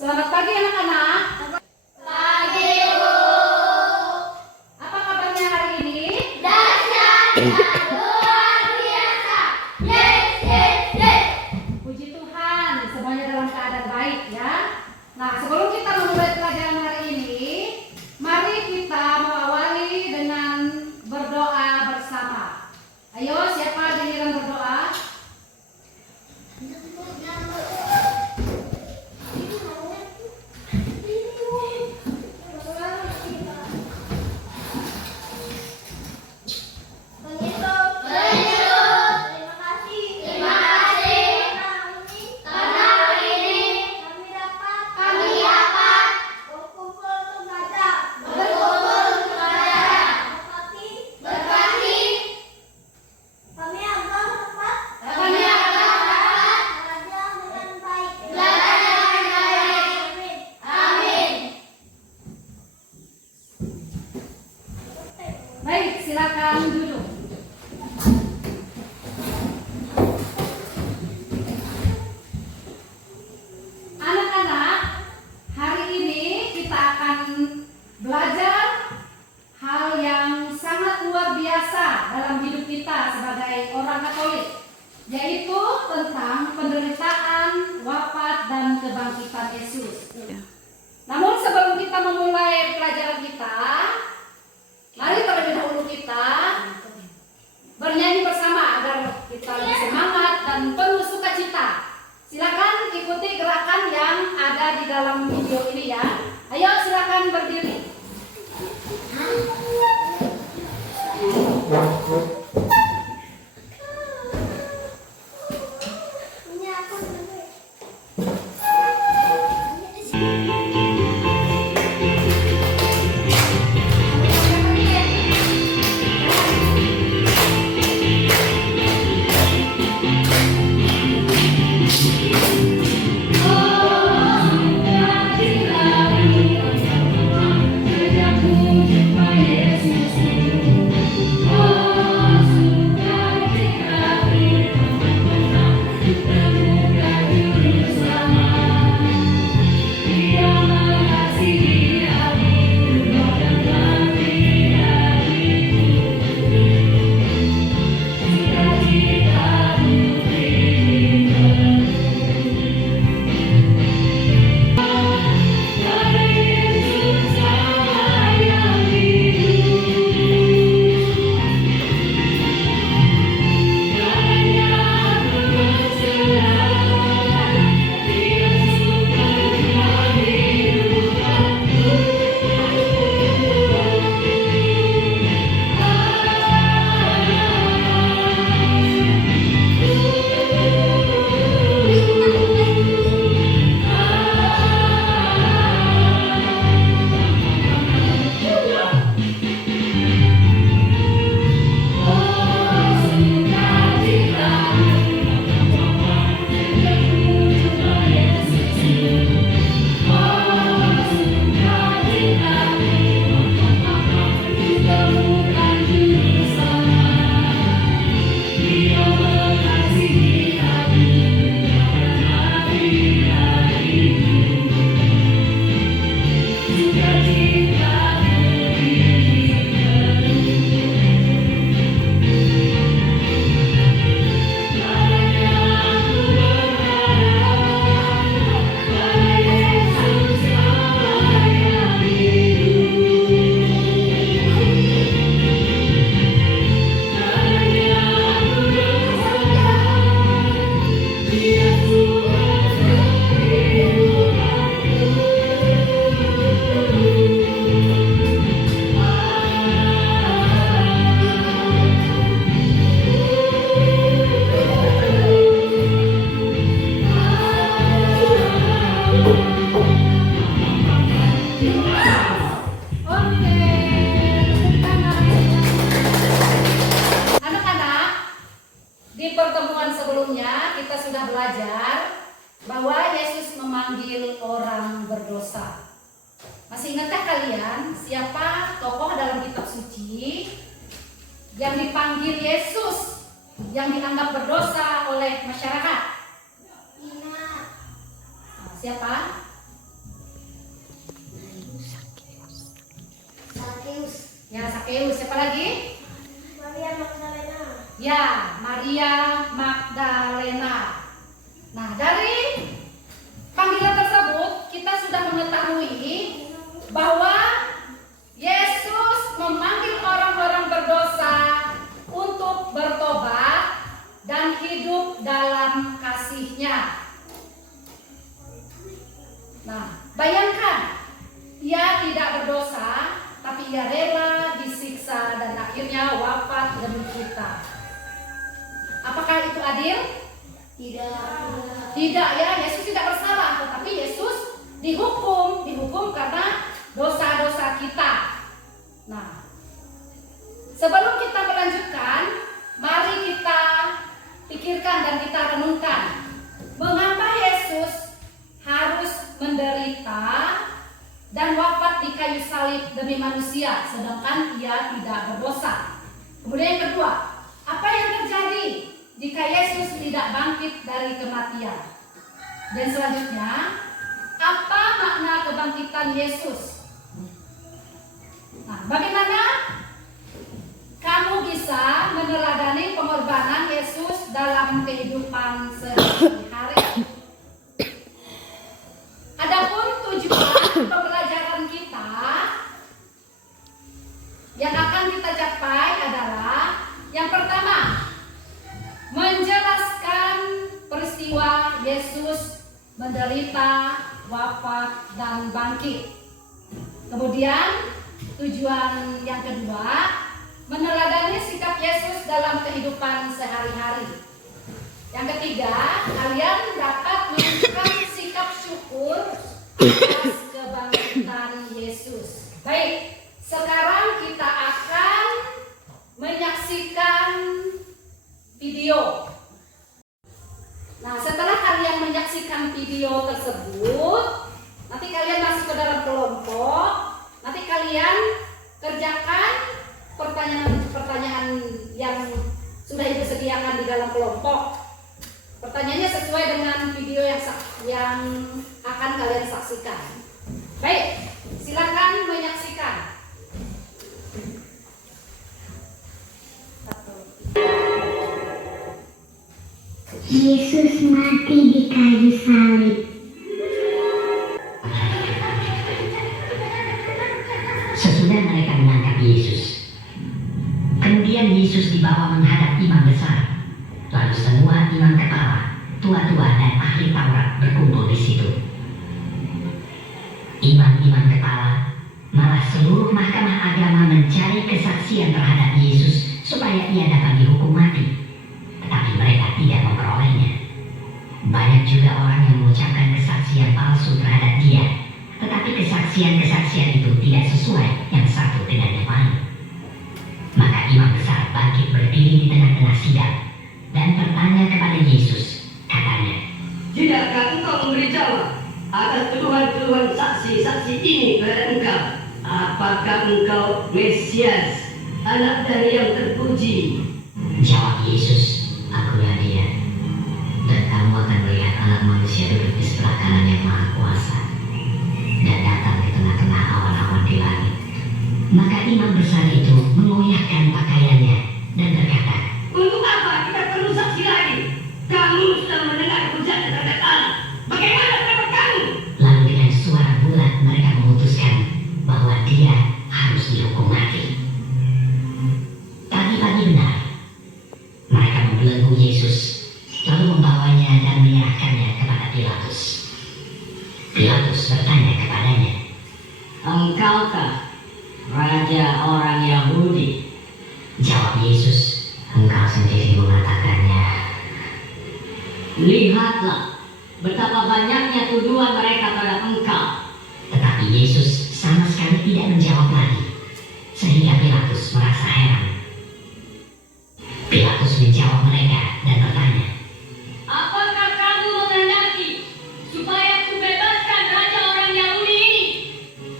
Selamat pagi anak-anak. Pagi, Bu. Apa kabarnya hari ini? Dahsyat, luar biasa. Yes, yes, yes. Puji Tuhan, semuanya dalam keadaan baik ya. Nah, sebelum kita memulai pelajaran hari ini, mari kita mengawali dengan berdoa bersama. Ayo, siapa giliran berdoa? Baik, silakan duduk. Anak-anak, hari ini kita akan belajar hal yang sangat luar biasa dalam hidup kita sebagai orang Katolik, yaitu tentang penderitaan, wafat, dan kebangkitan Yesus. Namun sebelum kita memulai pelajaran kita, mari terlebih dahulu kita bernyanyi bersama agar kita lebih semangat dan penuh sukacita. Silakan ikuti gerakan yang ada di dalam video ini ya. Ayo silakan berdiri. Di pertemuan sebelumnya kita sudah belajar bahwa Yesus memanggil orang berdosa. Masih ingatkah kalian siapa tokoh dalam kitab suci yang dipanggil Yesus yang dianggap berdosa oleh masyarakat? Nah, siapa? Ya, Sakeus. Siapa lagi? Maria Magdalena. Ya, Maria Magdalena. Nah, dari panggilan tersebut kita sudah mengetahui bahwa Yesus memanggil orang-orang berdosa untuk bertobat dan hidup dalam kasih-Nya. Nah, bayangkan, ia tidak berdosa, tapi ia rela disiksa dan akhirnya wafat demi kita. Apakah itu adil? Tidak ya, Yesus tidak bersalah, tetapi Yesus dihukum karena dosa-dosa kita. Nah, sebelum kita melanjutkan, mari kita pikirkan dan kita renungkan, mengapa Yesus harus menderita dan wafat di kayu salib demi manusia, sedangkan ia tidak berdosa. Kemudian yang kedua, apa yang terjadi jika Yesus tidak bangkit dari kematian? Dan selanjutnya, apa makna kebangkitan Yesus? Nah, bagaimana kamu bisa meneladani pengorbanan Yesus dalam kehidupan sehari-hari? Adapun tujuan pembelajaran kita yang akan kita capai adalah yang pertama, menjelaskan peristiwa Yesus menderita, wafat, dan bangkit. Kemudian tujuan yang kedua, meneladani sikap Yesus dalam kehidupan sehari-hari. Yang ketiga, kalian dapat menunjukkan sikap syukur atas kebangkitan Yesus. Baik, sekarang kita akan menyaksikan video. Nah, setelah kalian menyaksikan video tersebut, nanti kalian masuk ke dalam kelompok. Nanti kalian kerjakan pertanyaan-pertanyaan yang sudah Ibu sediakan di dalam kelompok. Pertanyaannya sesuai dengan video yang akan kalian saksikan. Baik, silakan menyaksikan. Yesus mati di kayu salib. Sesudah mereka menangkap Yesus, kemudian Yesus dibawa menghadap imam besar. Lalu semua imam kepala, tua-tua dan ahli Taurat berkumpul di situ. Imam-imam kepala, malah seluruh mahkamah agama mencari kesaksian terhadap Yesus supaya ia dapat dihukum mati. Tetapi mereka tidak memperolehnya. Banyak juga orang yang mengucapkan kesaksian palsu terhadap dia, tetapi kesaksian-kesaksian itu tidak sesuai yang satu dengan yang lain. Maka imam besar bangkit berdiri di tengah-tengah sidang dan bertanya kepada Yesus, katanya, "Tidakkah engkau memberi jawab atas tuduhan-tuduhan saksi-saksi ini kepada engkau? Apakah engkau Mesias, anak dari yang terpuji?" Jawab Yesus, "Akulah dia. Dan kamu akan melihat anak manusia duduk di sebelah kanan yang maha kuasa dan datang di tengah-tengah awan-awan di langit." Maka imam besar itu mengoyakkan pakaiannya dan berkata, "Untuk apa kita perlu saksi lagi? Kamu sudah mendengar hujatan terhadap Allah. Bagaimana pendapat kamu?" Lalu dengan suara bulat mereka memutuskan bahwa dia harus dihukum mati. Pagi-pagi benar, mereka membelenggu Yesus, lalu membawanya dan menyerahkannya kepada Pilatus. Pilatus bertanya kepadanya, "Engkaukah raja orang Yahudi?" Jawab Yesus, "Engkau sendiri mengatakannya." "Lihatlah betapa banyaknya tuduhan mereka terhadap engkau." Tetapi Yesus sama sekali tidak menjawab lagi, sehingga Pilatus merasa heran. Pilatus menjawab mereka dan bertanya, "Apakah kamu menghendaki supaya kubebaskan raja orang Yahudi ini?"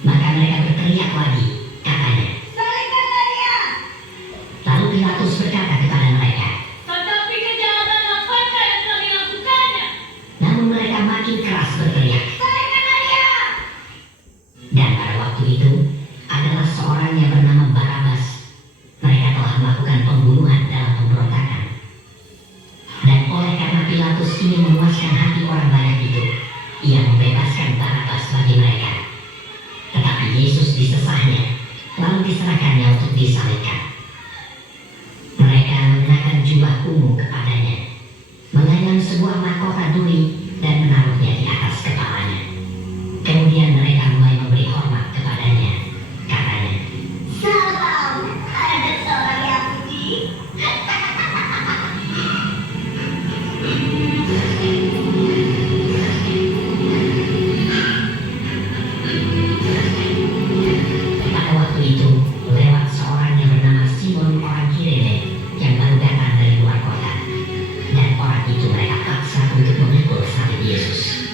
maka mereka berteriak lagi, katanya. "Salibkanlah dia!" Lalu Pilatus berkata kepada mereka, "Tetapi kejahatan apakah yang telah dilakukannya?" namun mereka makin keras berteriak. "Salibkanlah disalibkan. Mereka mengenakan jubah ungu kepadanya, menganyam sebuah mahkota duri dan menaruhnya di atas kepalanya. Kemudian mereka mulai memberi hormat kepadanya. Katanya, Salam, ada seorang Yahudi. pada waktu itu lewat seorang yang bernama Simon orang Kirene yang baru datang dari luar kota. Dan orang itu mereka paksa untuk memikul salib Yesus.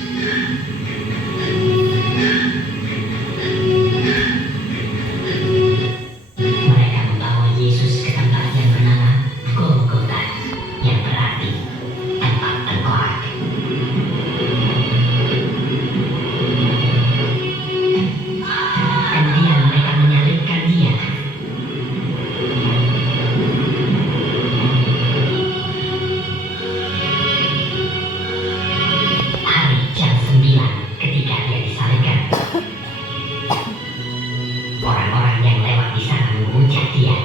Mereka membawa Yesus ke tempat yang bernama Golgota, yang berarti tempat tengkorak. Kemudian mereka menyalibkan dia. Hari jam 9 ketika dia disalibkan, orang-orang yang lewat di sana memuja dia,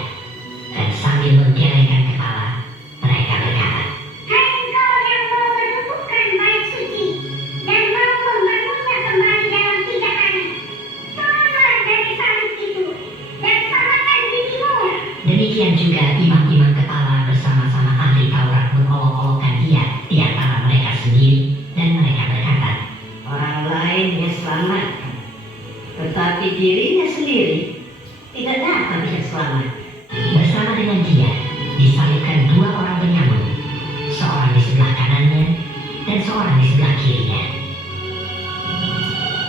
dan sambil menggelengkan kepala, mereka berkata, Hai engkau yang mau menumbuhkan bait suci dan mau membangunnya kembali dalam 3 hari. Turunlah dari salib itu dan selamatkan dirimu. demikian juga imam-imam kepala bersama-sama ahli Taurat mengolok-olokkan dia di antara mereka sendiri, dan mereka berkata, Orang lainnya selamat, tetapi dirinya sendiri tidak dapat bisa selamat. bersama dengan dia disalibkan 2 orang penyamun, seorang di sebelah kanannya dan seorang di sebelah kirinya.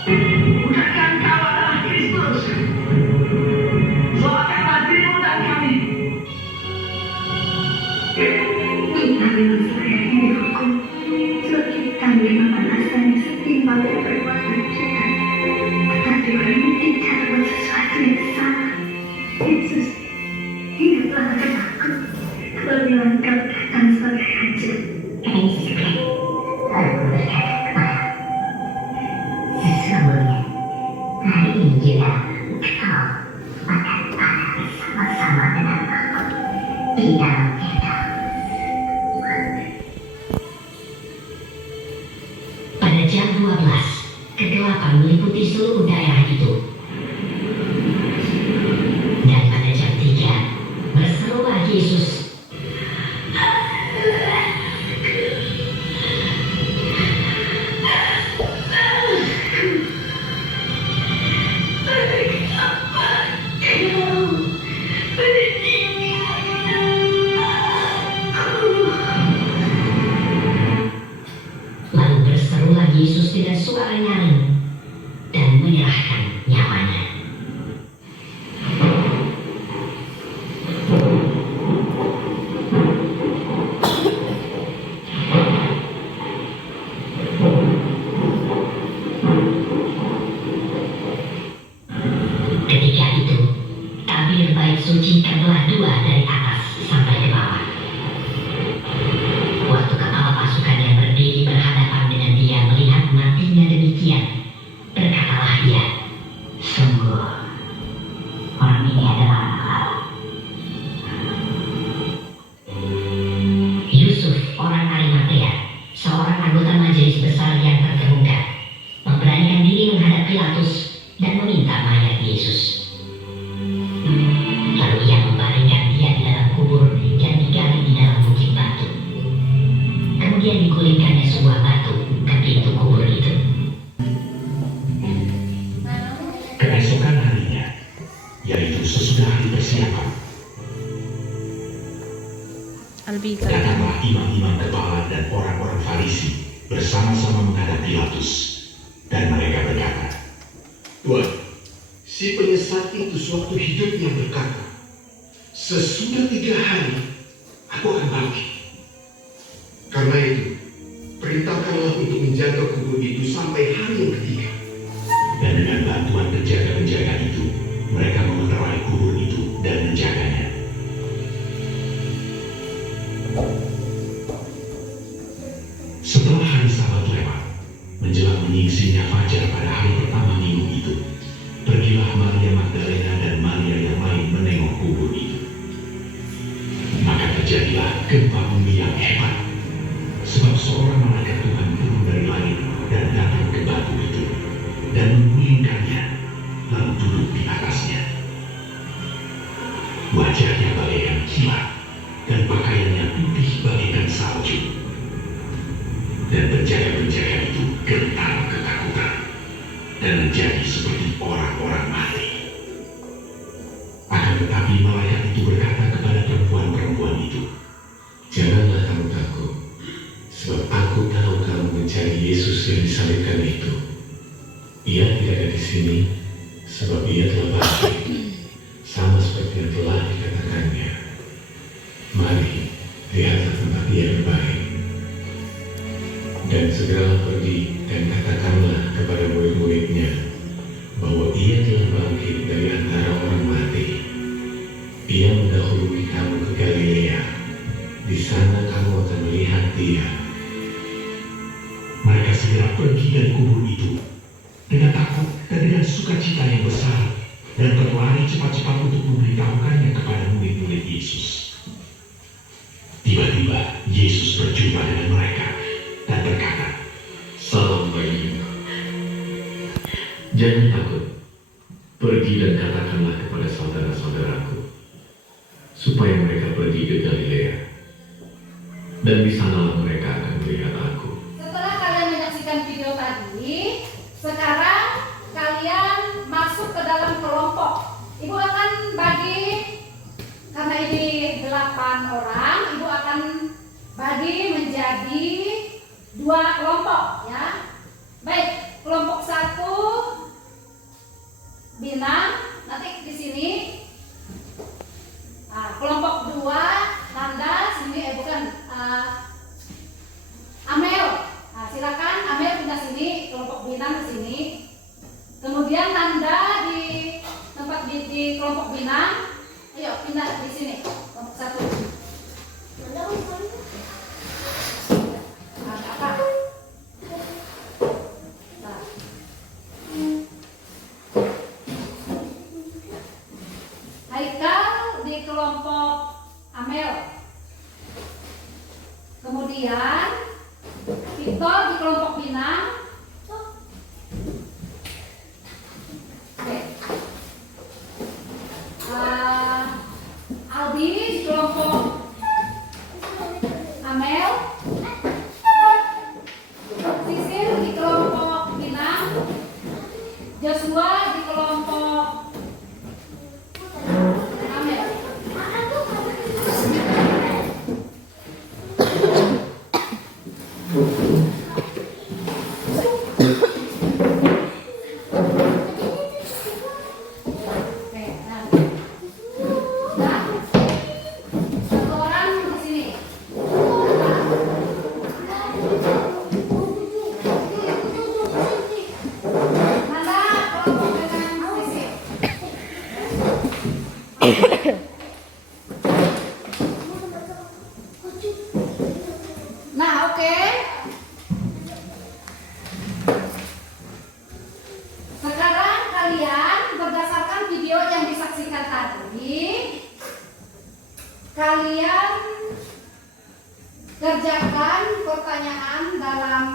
Bukankah Engkau adalah Kristus? Selamatkanlah dirimu dan kami. Kita memang selayaknya dihukum, sebab kita memang balasan yang setimpal dari perbuatan kita. Tetapi orang ini tidak berbuat sesuatu yang salah. Yesus, ingatlah akan aku apabila Engkau datang sebagai raja. Kata Yesus kepada, lalu berkata kepada, sesungguhnya hari ini juga engkau akan ada bersama-sama dengan aku di dalam kereta. Pada jam 12, kegelapan meliputi seluruh daerah itu. Dan pada jam 3, berserulah Yesus, lalu berserulah Yesus dengan suara nyaring dan menyerahkan nyawanya. Ketika itu, tabir bait suci terbelah 2 dari atas sampai ke bawah. Waktu kepala pasukan yang berdiri berhadapan dengan dia melihat matinya demikian, berkatalah ia, sungguh, orang ini adalah anak Allah. Yusuf, orang Arimatea, seorang anggota majelis besar yang terkemuka, memberanikan diri menghadap Pilatus dan meminta mayat Yesus. Lalu ia membaringkan dia di dalam kubur yang digali di dalam bukit batu. Kemudian digulingkannya sebuah batu ke pintu kubur itu. Keesokan harinya, yaitu sesudah hari persiapan, datanglah imam-imam kepala dan orang-orang Farisi bersama-sama menghadap Pilatus, dan mereka berkata, Tuan, si penyesat itu suatu hidupnya berkata, sesudah 3 hari, aku akan bangkit. Karena itu, perintahkanlah untuk menjaga kubur itu sampai hari yang ketiga. dan dengan bantuan penjaga-penjaga itu, mereka memeterai kubur itu dan menjaganya. Setelah hari Sabat lewat, menjelang menyingsinya fajar pada hari pertama minggu itu, pergilah Maria Magdalena dan Maria yang lain menengok kubur. dan menggulingkannya, lalu duduk di atasnya. Wajahnya bagaikan kilat, dan pakaiannya putih bagaikan salju. Dan penjaga-penjaga itu gentar ketakutan, dan menjadi seperti orang-orang mati. Akan tetapi malaikat itu berkata kepada perempuan-perempuan itu, "Janganlah kamu takut, sebab aku tahu kamu mencari Yesus yang disalibkan itu. Ia tidak ada di sini, sebab ia telah bangkit, sama seperti yang telah dikatakannya. Mari, lihatlah tempat ia berbaring. Dan segeralah pergi dan katakanlah kepada murid-muridnya bahwa ia telah bangkit dari antara orang mati. Ia mendahului kamu ke Galilea. Di sana kamu akan melihat dia." mereka segera pergi dari kubur itu dengan takut dan dengan sukacita yang besar, dan berlari cepat-cepat untuk memberitahukannya kepada murid-murid Yesus. Tiba-tiba Yesus berjumpa dengan mereka dan berkata, "Salam bagimu. Jangan takut. Pergi dan katakanlah kepada saudara-saudaraku, supaya mereka pergi ke Galilea. Dan di sanalah mereka akan melihat aku." Setelah kalian menyaksikan video tadi, sekarang kalian masuk ke dalam kelompok. Ibu akan bagi, karena ini 8 orang, ibu akan bagi menjadi 2 kelompok ya. Baik, kelompok 1 Binang, nanti di sini. Kelompok 2 Nanda, sini Amel. Silakan Amel pindah sini, kelompok Binang di sini. Kemudian Nanda di tempat di kelompok Binang. Ayo pindah di sini, kelompok 1. Apa? Nah. Haikal di kelompok Amel. Kemudian Victor di kelompok Binang. Oke. Aldi di kelompok Amel. Sisil di kelompok Binang. Joshua di kelompok Amel. Oke, nah, satu orang di sini. Nanda, kelompok dengan Sisil. Nah, oke. Sekarang kalian berdasarkan video yang disaksikan tadi, kalian kerjakan pertanyaan dalam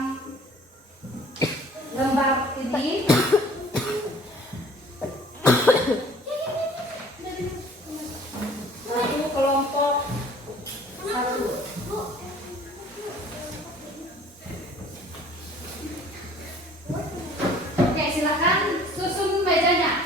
lembar ini. Satu kelompok 1. Oke, silakan susun mejanya.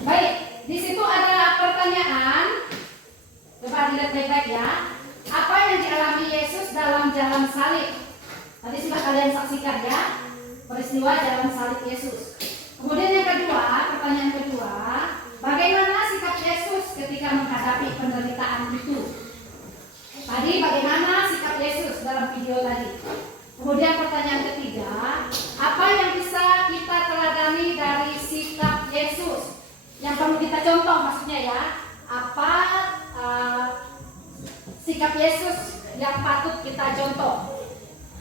Baik, di situ ada pertanyaan. Coba dilihat baik-baik ya. Apa yang dialami Yesus dalam jalan salib? Nanti sudah kalian saksikan ya, peristiwa jalan salib Yesus. Kemudian yang kedua, pertanyaan kedua, bagaimana sikap Yesus ketika menghadapi penderitaan itu? Tadi bagaimana sikap Yesus dalam video tadi? Kemudian pertanyaan ketiga, apa yang bisa kita teladani dari sikap Yesus? Yang perlu kita contoh maksudnya ya, apa sikap Yesus yang patut kita contoh?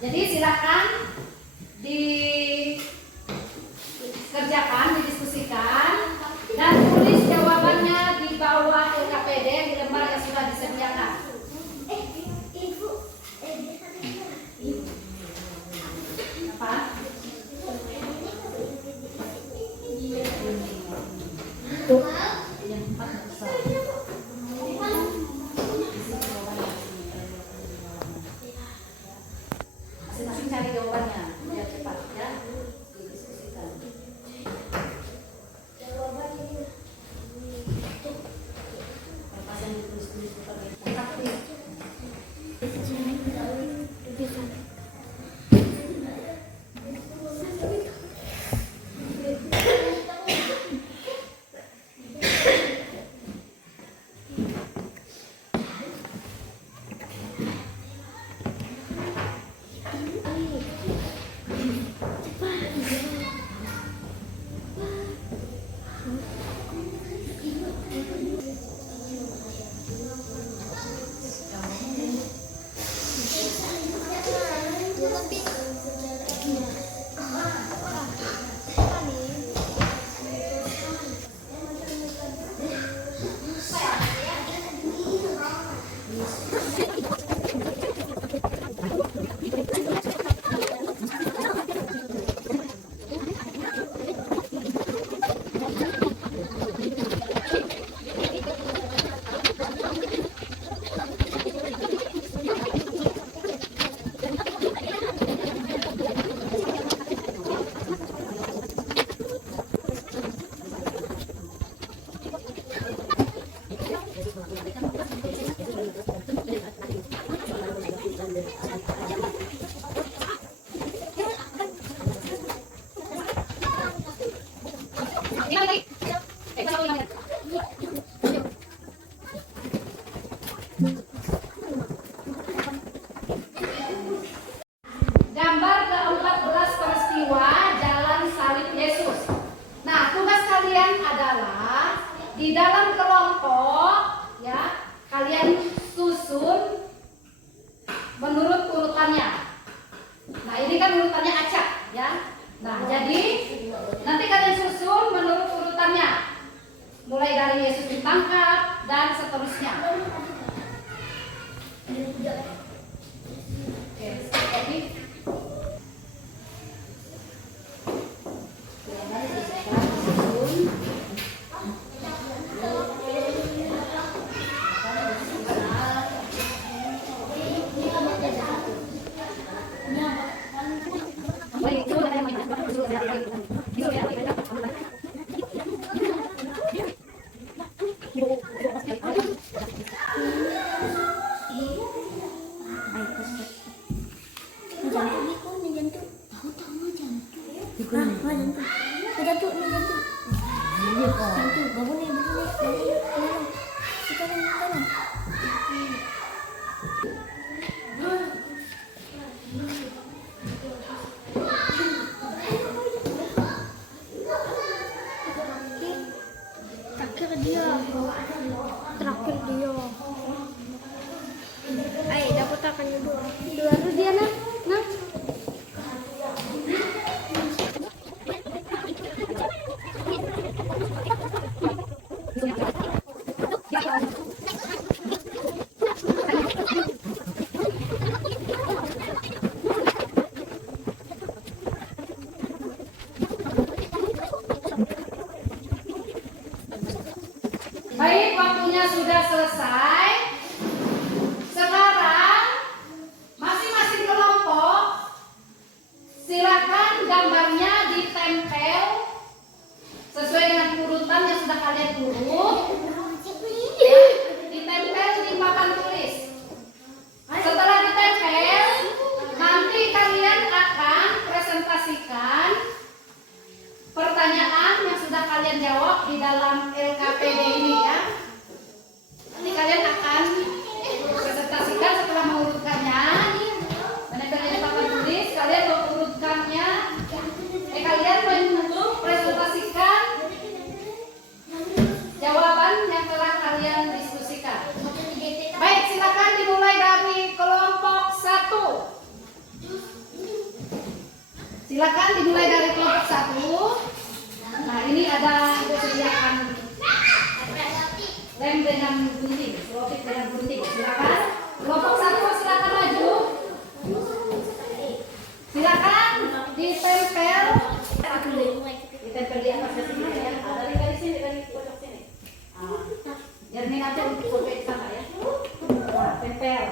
Jadi silakan tangkap, dan seterusnya. Oke, jadi terakhir dia ayo dapat akan dulu dia nah baik, waktunya sudah selesai. Sekarang masing-masing kelompok silakan gambarnya ditempel sesuai dengan urutan yang sudah kalian urut. Ya, ditempel di papan tulis. Setelah ditempel, nanti kalian akan presentasikan pertanyaan yang sudah kalian jawab di dalam LKPD ini ya. Nanti kalian akan presentasikan setelah mengurutkannya. Menempelnya di papan tulis, kalian mengurutkannya. Kalian presentasikan jawaban yang telah kalian diskusikan. Baik, silakan dimulai dari kelompok 1. Silakan dimulai dari kelompok 1. Nah, ini ada Ibu sediakan lem dengan gunting, selotip dengan gunting. Silakan. Kelompok 1 silakan maju. Silakan ditempel. Ditempel di atas sini ya. Dari sini, dari pojok sini. Biar ini nanti untuk sampai sana ya. Nah, tempel.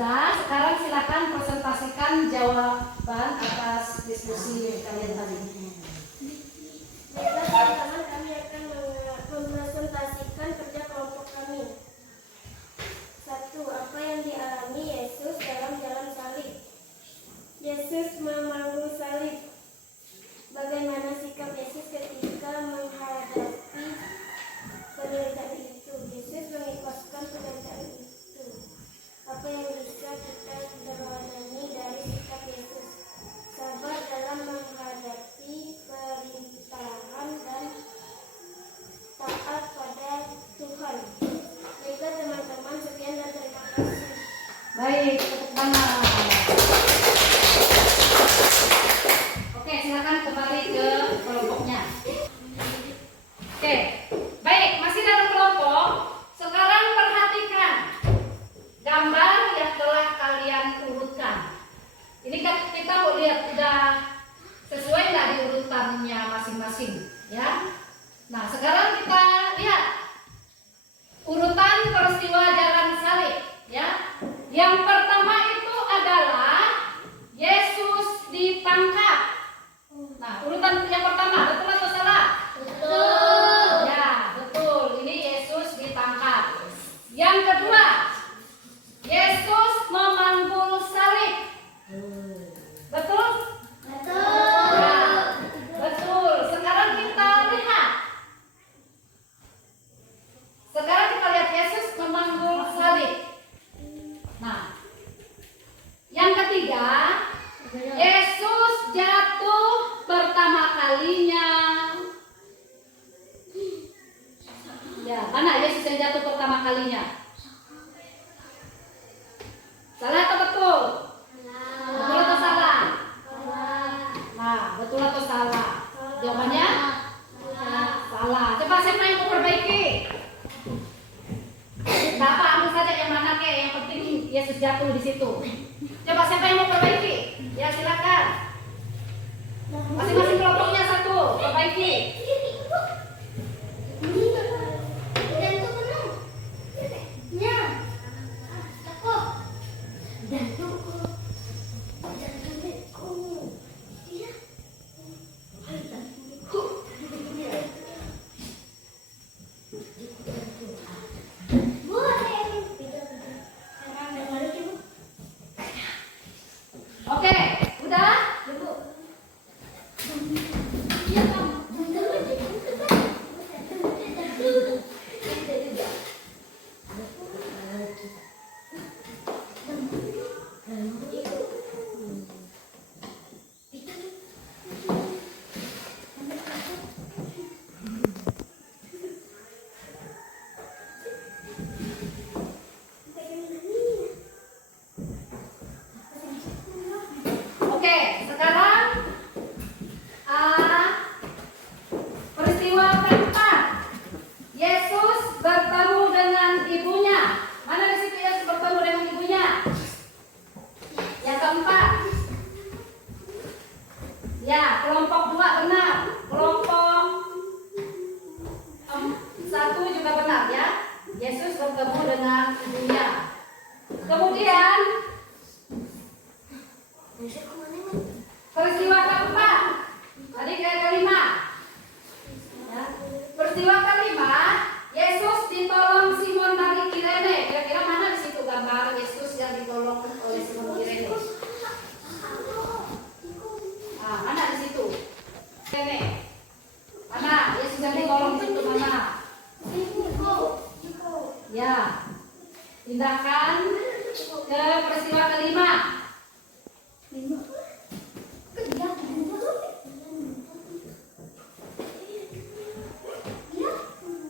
sudah. Sekarang silakan presentasikan jawaban atas diskusi kalian tadi. Baiklah teman-teman, kami akan mempresentasikan kerja kelompok kami. 1. Apa yang dialami Yesus dalam jalan salib? Yesus memanggul salib. Bagaimana sikap Yesus ketika menghadapi penderitaan itu? Yesus mengikhlaskan penderitaan itu. Apa yang bisa kita teladani dari sikap Yesus? Sabar dalam menghadapi perintahan dan taat pada Tuhan. Baiklah teman-teman, sekian dan terima kasih. Baik, tepuk tangan. Oke, silakan kembali ke kelompoknya. Oke, baik, masih dalam kelompok. Sekarang perhatikan gambar yang telah kalian urutkan. Ini kan kita mau lihat udah sesuai nggak di urutannya masing-masing, ya. Nah, sekarang kita lihat urutan peristiwa jalan salib, ya. Yang pertama itu adalah Yesus ditangkap. Nah, urutan yang pertama, betul atau salah? Betul. Ya, betul. Ini Yesus ditangkap. Yang kedua, Yesus memanggul salib. Betul? Betul. Ya, betul. Sekarang kita lihat. Sekarang kita lihat Yesus memanggul salib. Nah, yang ketiga, Yesus jatuh pertama kalinya. Ya, mana Yesus yang jatuh pertama kalinya? Salah atau betul? Betul atau salah? Nah, betul atau salah? Jawabannya? Salah. Coba siapa yang mau perbaiki? Bapak ambil saja yang mana kek, yang penting Yesus jatuh di situ. Coba siapa yang mau perbaiki? Ya, silakan. Masing-masing kelompoknya satu, perbaiki. Oke, udah? Oke, sekarang peristiwa keempat. Yesus bertemu dengan ibunya. Mana di situ Yesus bertemu dengan ibunya? Yang keempat. Ya, kelompok 2 benar. Kelompok 1 juga benar, ya. Yesus bertemu dengan ibunya. Kemudian peristiwa keempat, tadi kelima. Ya. Peristiwa kelima, Yesus ditolong Simon dari Kirene. Kira-kira mana di situ gambar Yesus yang ditolong oleh Simon Kirene? Ah, mana di situ? Kirene. Mana Yesus yang ditolong di situ mana? Ya. Tindakan ke peristiwa kelima.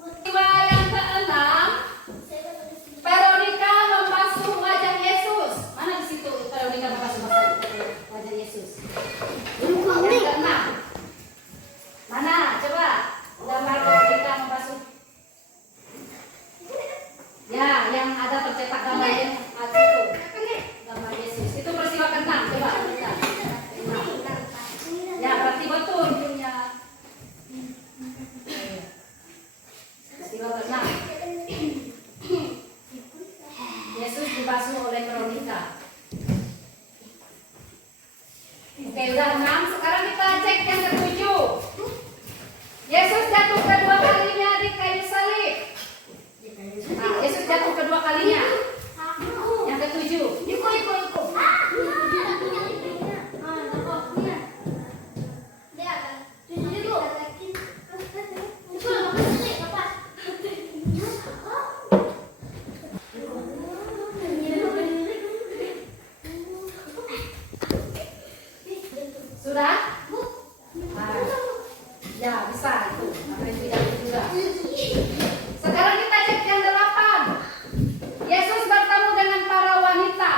Peristiwa yang keenam, Veronica membasuh wajah Yesus. Mana di situ Veronica membasuh wajah Yesus? Yang keenam. Mana? Coba gambar Veronica membasuh. Ya, yang ada tercetak gambar yang situ. Gambar Yesus. Itu Oke, udah 6. Sekarang kita cek yang ke-7. Yesus jatuh kedua kalinya di kayu salib. Nah, Yesus jatuh kedua kalinya. Yang ke-7. Sudah? Nah, ya bisa itu. Apa itu jatuh juga. Sekarang kita cek yang 8. Yesus bertemu dengan para wanita.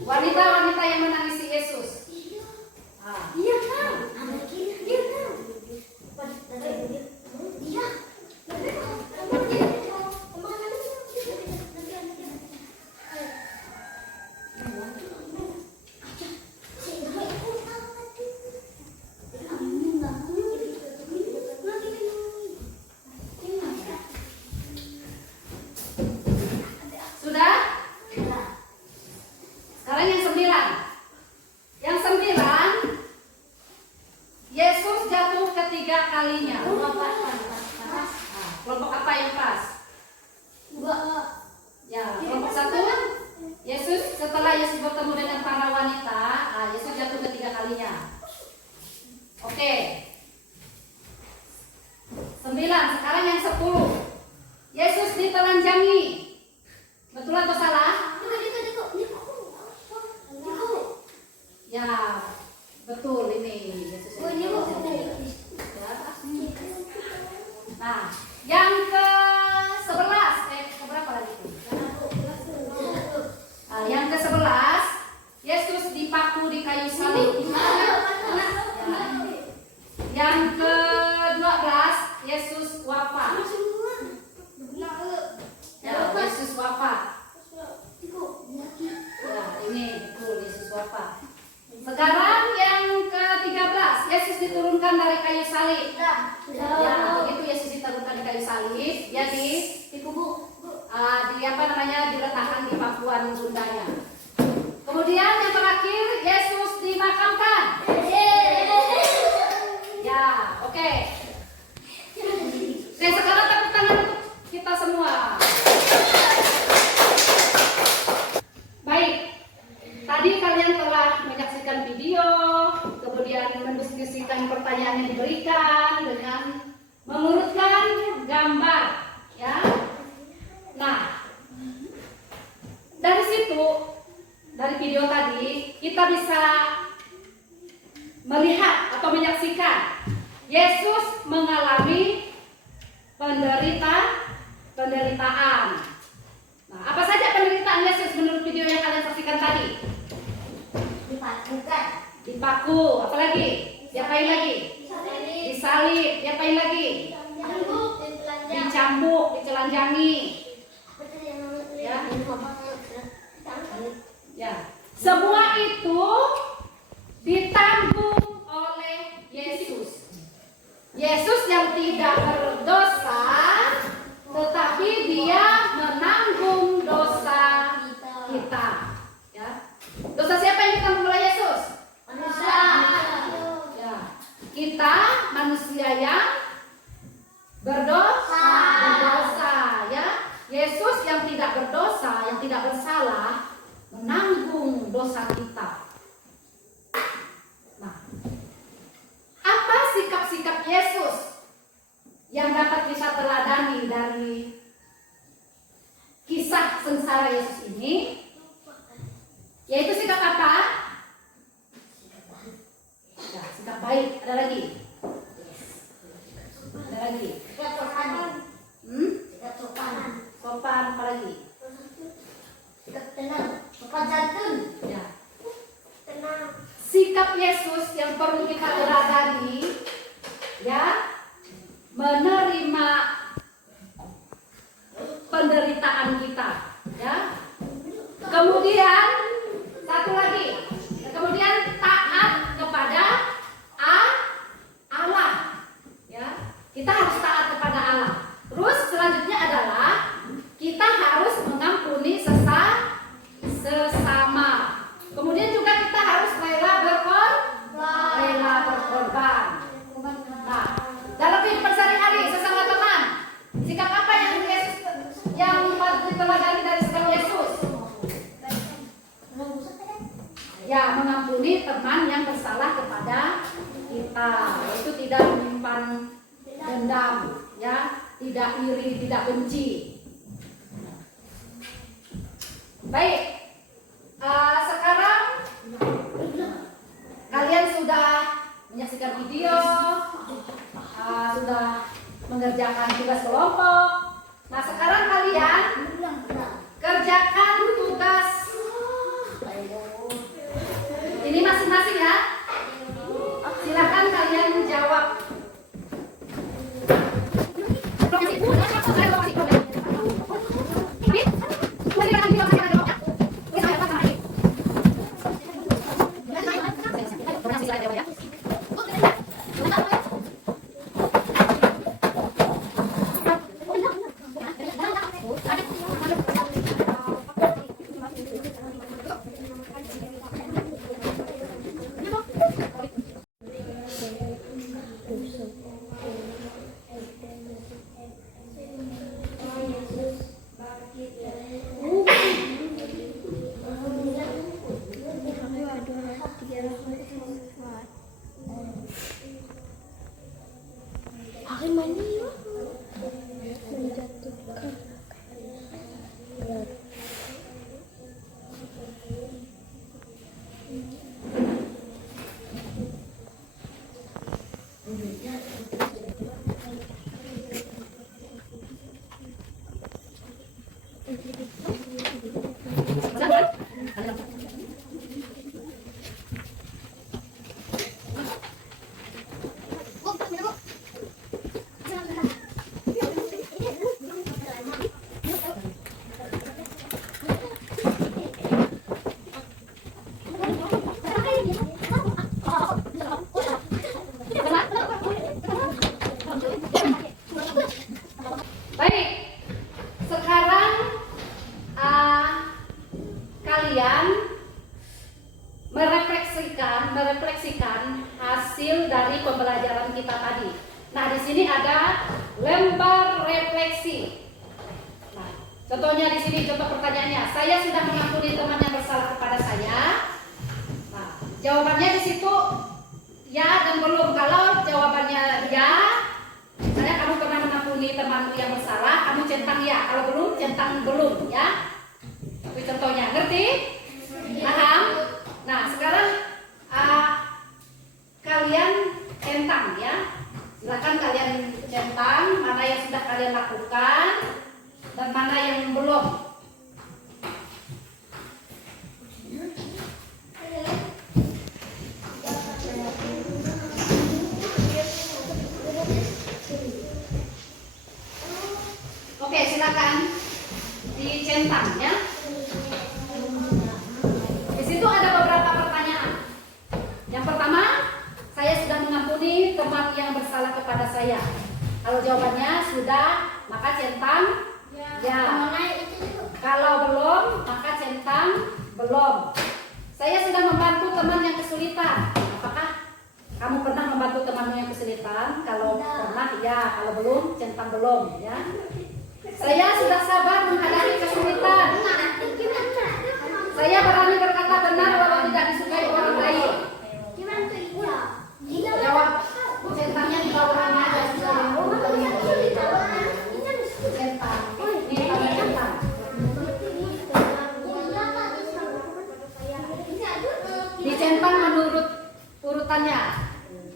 Wanita-wanita yang menangisi Yesus. Ah. Sudah? Sekarang yang 9. Yang 9, Yesus jatuh ketiga kalinya. Nah, kelompok apa yang pas? Ya, kelompok 1. Yesus, setelah Yesus bertemu dengan para wanita, Yesus jatuh ketiga kalinya. Oke. 9. Sekarang yang 10. Yesus ditelanjangi. Betul atau salah? Ya, betul ini. Yesus nah, yang ke-11, keberapa lagi? Yang ke-11, Yesus dipaku di kayu salib. Yang ke-12, Yesus wafat. Ya, Yesus wafat. Ya, ini betul Yesus wafat. Sekarang yang ke-13, Yesus diturunkan dari kayu salib. Ya, begitu Yesus diturunkan di kayu salib, jadi diletakkan di pakuan bundanya. Kemudian yang terakhir, Yesus dimakamkan. Ya, oke. Oke, sekarang tepuk tangan untuk kita semua. Baik, tadi kalian telah menyaksikan video, kemudian mendiskusikan pertanyaan yang diberikan dengan mengurutkan gambar, ya. Nah, dari situ, dari video tadi, kita bisa melihat atau menyaksikan Yesus mengalami penderitaan. Nah, apa saja penderitaan Yesus menurut video yang kalian saksikan tadi? Dipaku, apa lagi? Diapain lagi? Disalib, diapain lagi? Dicambuk, ditelanjangi. Ya. Ya. Semua itu ditanggung oleh Yesus. Yesus yang tidak berdosa, tetapi dia menanggung dosa kita. Ya. Dosa siapa yang ditanggung oleh Yesus? Manusia. Ya. Kita manusia yang berdosa. Ya. Yesus yang tidak berdosa, yang tidak bersalah, menanggung dosa kita. Nah, apa sikap-sikap Yesus yang dapat kita teladani dari kisah sengsara Yesus ini? Yaitu sikap apa? Ya, sikap baik. Ada lagi? Ada lagi? Sopan, apa lagi? Ya. Sikap Yesus yang perlu kita teladani, ya, menerima penderitaan kita, ya. Kemudian satu lagi, kemudian taat kepada Allah, ya. Kita harus taat kepada Allah. Terus selanjutnya adalah kita harus mengampuni sesama. Kemudian juga kita harus rela yang bersalah kepada kita, yaitu tidak menyimpan dendam, ya, tidak iri, tidak benci. Baik, sekarang kalian sudah menyaksikan video, sudah mengerjakan tugas kelompok. Nah, sekarang kalian kerjakan tugas ini masing-masing ya. Silakan kalian jawab. Baik, sekarang kalian merefleksikan hasil dari pembelajaran kita tadi. Nah, di sini ada lembar refleksi. Nah, contohnya di sini, contoh pertanyaannya, saya sudah mengampuni teman yang bersalah kepada saya. Nah, jawabannya di situ ya dan belum. Kalau jawabannya ya, misalnya kamu pernah mengampuni temanmu yang bersalah, kamu centang ya. Kalau belum, centang belum ya. Tapi contohnya, ngerti? Paham? Nah, sekarang kalian centang ya. Silakan kalian centang mana yang sudah kalian lakukan dan mana yang belum. Oke, silakan dicentang ya. Di situ ada beberapa pertanyaan. Yang pertama, saya sudah mengampuni teman yang bersalah kepada saya. Kalau jawabannya sudah, maka centang ya. Kalau belum, maka centang belum. Saya sudah membantu teman yang kesulitan. Apakah kamu pernah membantu temanmu yang kesulitan? Kalau pernah ya, kalau belum, centang belum ya. Saya sudah sabar menghadapi kesulitan. Saya berani berkata benar walau tidak disukai orang lain. Jawab centangnya di bawahnya ada centang. Ini tambah centang. Dicentang menurut urutannya.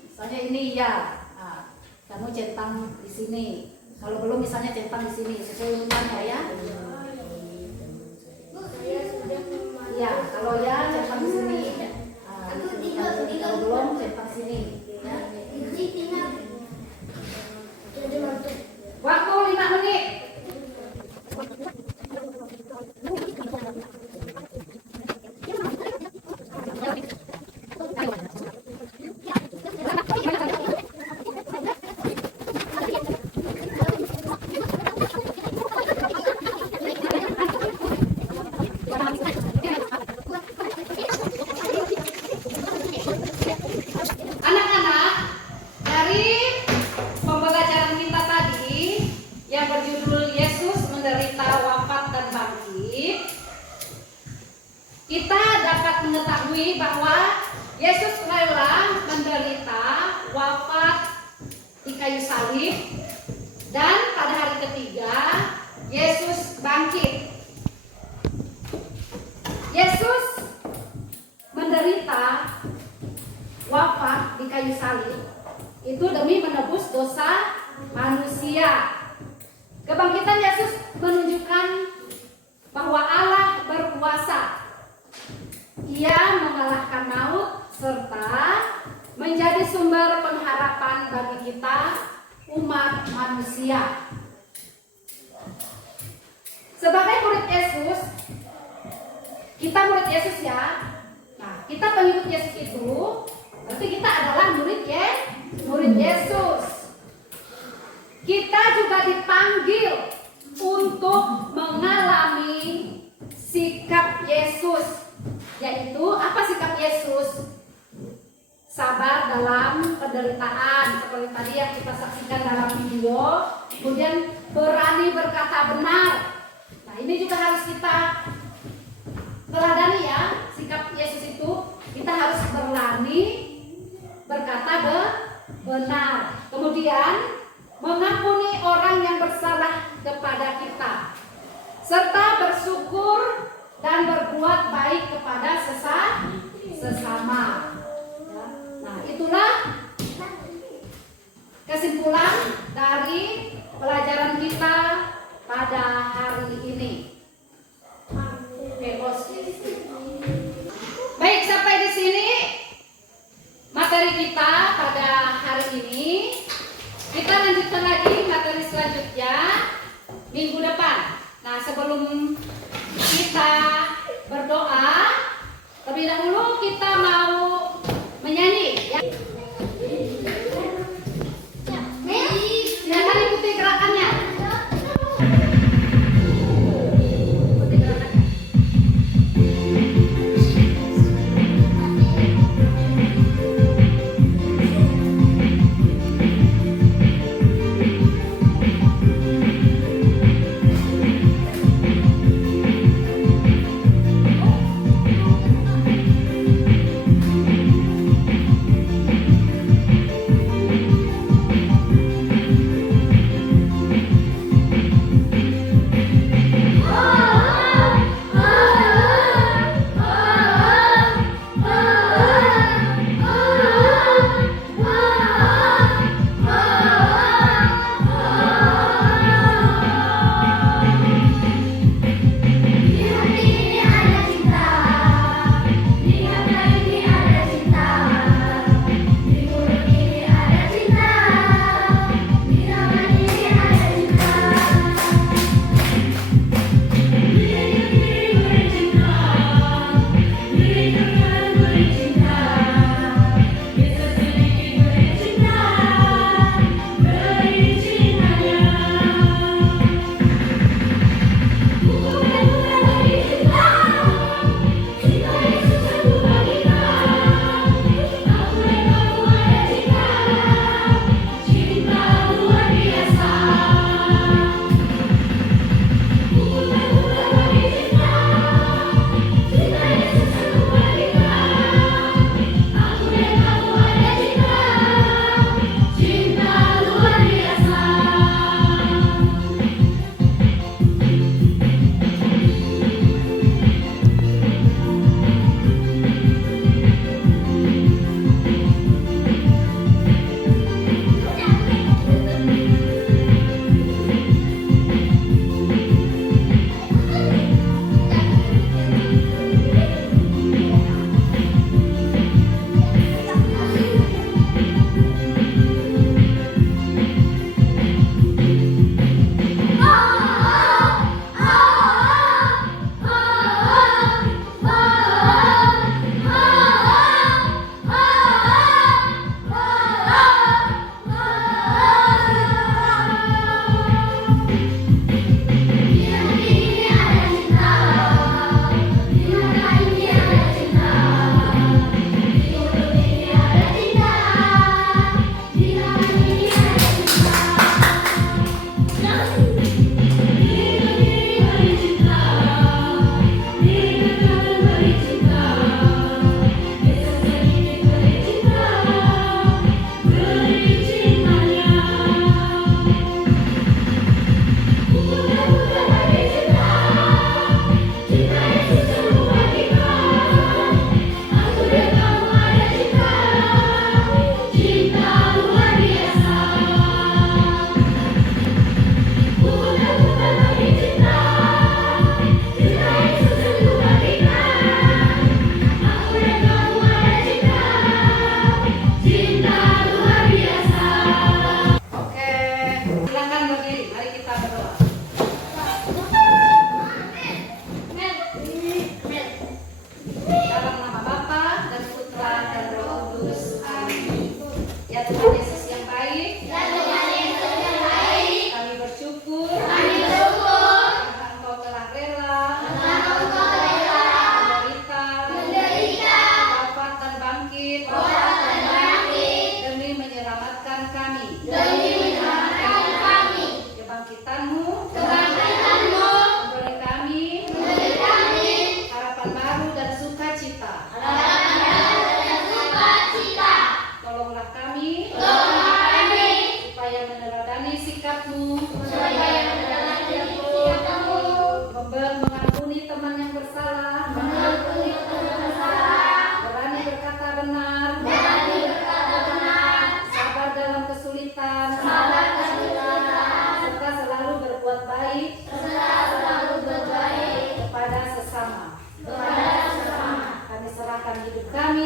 Misalnya ini ya, kamu centang di sini. Kalau belum misalnya centang di sini sesuai urutannya ya. Ya, kalau ya centang di sini. Kalau belum centang sini. Ya. Waktu 5 menit. Anak-anak, dari pembelajaran kita tadi yang berjudul salib, dan pada hari ketiga Yesus bangkit. Yesus menderita wafat di kayu salib itu demi menebus dosa manusia. Kebangkitan Yesus menunjukkan bahwa Allah berkuasa. Ia mengalahkan maut serta menjadi sumber pengharapan bagi kita umat manusia. Sebagai murid Yesus, kita murid Yesus ya. Nah, kita pengikut Yesus itu berarti kita adalah murid Yesus. Kita juga dipanggil untuk mengalami sikap Yesus. Yaitu apa sikap Yesus? Sabar dalam penderitaan seperti tadi yang kita saksikan dalam video. Kemudian berani berkata benar. Nah, ini juga harus kita teladani ya. Sikap Yesus itu kita harus berani berkata benar. Kemudian mengampuni orang yang bersalah kepada kita, serta bersyukur dan berbuat baik kepada sesama. Ya. Nah, itulah kesimpulan dari pelajaran kita pada hari ini. Baik, sampai di sini materi kita pada hari ini. Kita lanjutkan lagi materi selanjutnya minggu depan. Nah, sebelum kita berdoa, terlebih dahulu kita mau menyanyi ya. Silakan ikuti gerakannya. Ikuti gerakannya.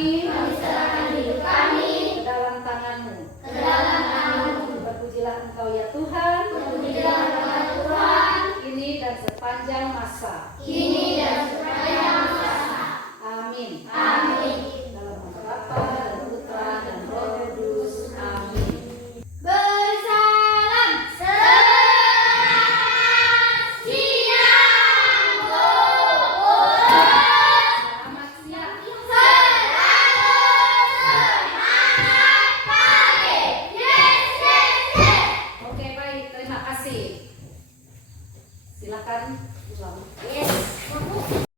kami, kami ke dalam tangan-Mu. ke dalam tangan-Mu. Berpujilah Engkau ya Tuhan, Berpujilah Engkau Tuhan, kini dan sepanjang masa. kini dan sepanjang masa. Amin. Amin. Dalam nama Bapa dan Putra dan Roh Kudus. Amin. Bersalam. Selamat siang, Bu. Selamat siang. Selalu semangat pagi. Yes, yes, yes. Oke, baik. Terima kasih. Silakan pulang. Yes.